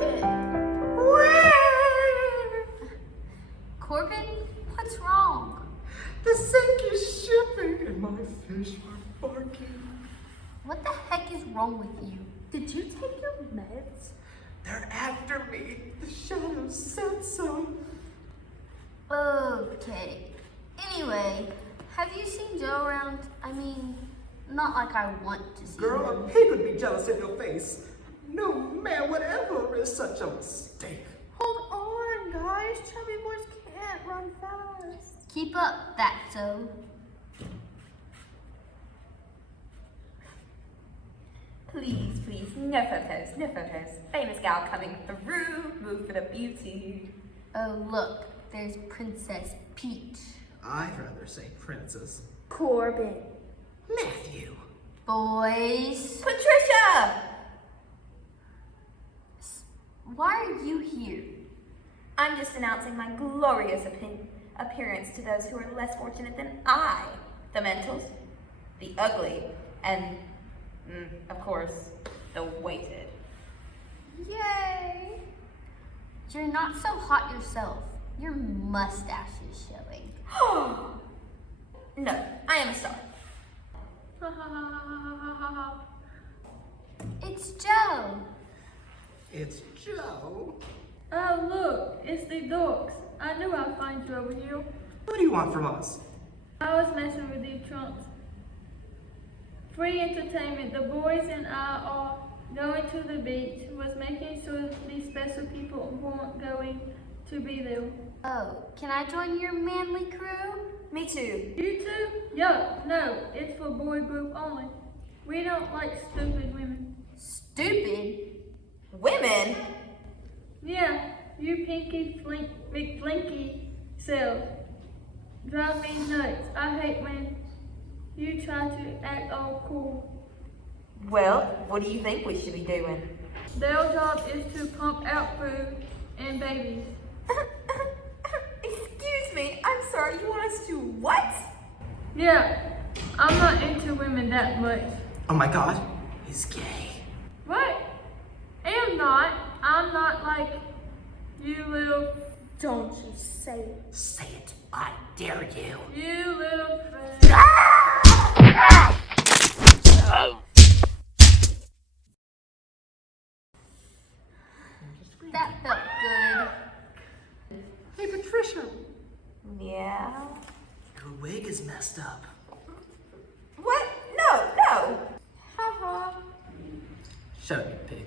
it. Corbin, what's wrong? The sink is shipping and my fish are barking. What the heck is wrong with you? Did you take your meds? They're after me. The shadows said so. Okay. Anyway, have you seen Joe around? I mean, not like I want to see Girl, him. a pig would be jealous of your face. No man would ever risk such a mistake. Hold on, guys. Chubby boys can't run fast. Keep up, Fatso. Please, please, no photos, no photos. Famous gal coming through, move for the beauty. Oh, look, there's Princess Peach. I'd rather say princess. Corbin. Matthew. Boys, Patricia! why are you here? I'm just announcing my glorious appearance to those who are less fortunate than I. The mentals, the ugly, and, of course, the weighted. Yay! You're not so hot yourself. Your mustache is showing. No, I am a star. It's Joe. It's Joe. Oh, look, it's the dogs. I knew I'd find you over here. What do you want from us? I was messing with these trunks. Free entertainment. The boys and I are going to the beach. Was making sure these special people weren't going to be there. Oh, can I join your manly crew? Me too. You two? No, it's for boy group only. We don't like stupid women. Stupid? Women? Yeah, you pinky McFlinky self. Drive me nuts. I hate when you try to act all cool. Well, what do you think we should be doing? Their job is to pump out food and babies. Excuse me, I'm sorry, you want us to what? Yeah, I'm not into women that much. Oh my god, he's gay. What? I'm not like you little, Don't you say it. Say it, I dare you. you little That felt good. Hey, Patricia. Yeah. Your wig is messed up. What? No. Ha ha. Shut up, you pig.